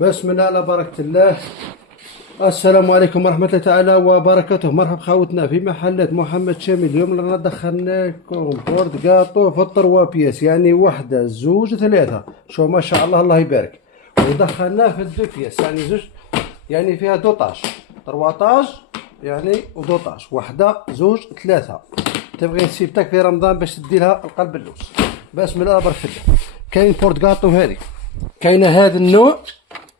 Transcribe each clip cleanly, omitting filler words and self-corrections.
بسم الله على بركة الله. السلام عليكم ورحمة الله تعالى وبركاته. مرحبا خاوتنا في محلات محمد شامي. اليوم رانا دخلنا لكم بورد كاطو في 3 بياس، يعني وحدة زوج ثلاثة، شو ما شاء الله الله يبارك. ودخلناه في 2 بياس، يعني زوج، يعني فيها دوطاج 3 يعني ودوطاج، وحدة زوج ثلاثة. تبغي تسيبتك في رمضان باش تدي لها القلب اللوز. بسم الله بارك الله. كاين بورد كاطو هذه، كاينه هذا النوع،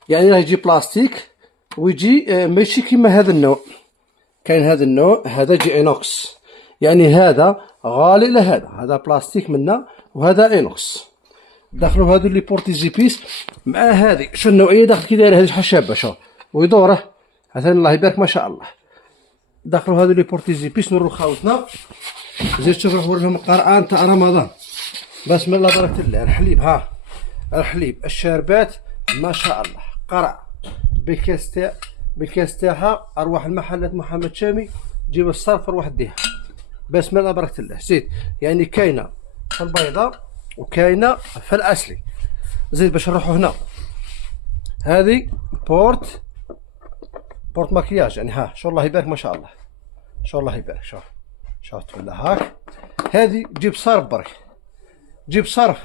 يعني راه يجي بلاستيك ويجي ماشي كيما هذا النوع. كاين هذا النوع، هذا يجي انوكس، يعني هذا غالي لهذا، هذا بلاستيك منا وهذا انوكس. دخلوا هذو لي بورتيزيبيس مع هذه. شو النوعيه داخل كي دايره هذه شحال شابه، شوف ويدوره مثلا الله يبارك ما شاء الله. دخلوا هذو لي بورتيزيبيس نورو خاوتنا. زيد شوف نوري لهم القرآن تاع رمضان. بسم الله بارك الله. الحليب، ها الحليب، الشاربات ما شاء الله، قرع بالكاس تاعها. ارواح المحلات محمد شامي، جيب الصرف روح ديها. بسم الله بارك الله. زيد يعني كاينه في البيضاء وكاينه في الاصلي. زيد باش نروحوا هنا، هذه بورت مكياج، يعني ها شو الله يبارك ما شاء الله، شو الله يبارك. شوف تولى هاك. هذه جيب صرف برك، جيب صرف،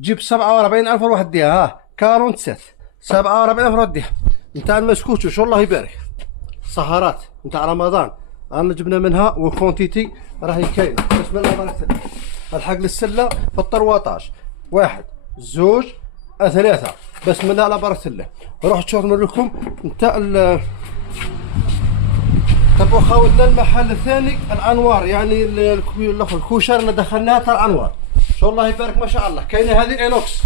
جيب 47,000 روح ديها. ها 47 47,000 روح ديها نتاع المسكوتشو، شو الله يبارك. سهرات نتاع رمضان رانا جبنا منها وكونتيتي راهي كاينه. بسم الله بارك الله. الحق للسله في الطروطاج، 1 2 3. بسم الله على بركه الله. روح تشوف نوريكم نتاع تبعوا خاوتنا المحل الثاني الانوار، يعني الكوشر اللي دخلناها تاع الانوار، شو الله يبارك ما شاء الله. كاينه هذه انوكس،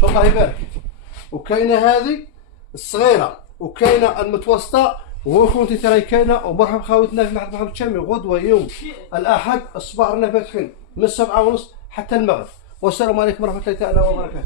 شو الله يبارك، وكاينه هذه الصغيره، وكاينه المتوسطه، وكنتي تراي كاينه. ومرحبا خاوتنا في محل محمد شامي. غدوه يوم الاحد الصباح رانا فاتحين من 7:30 حتى المغرب. والسلام عليكم ورحمه الله تعالى وبركاته.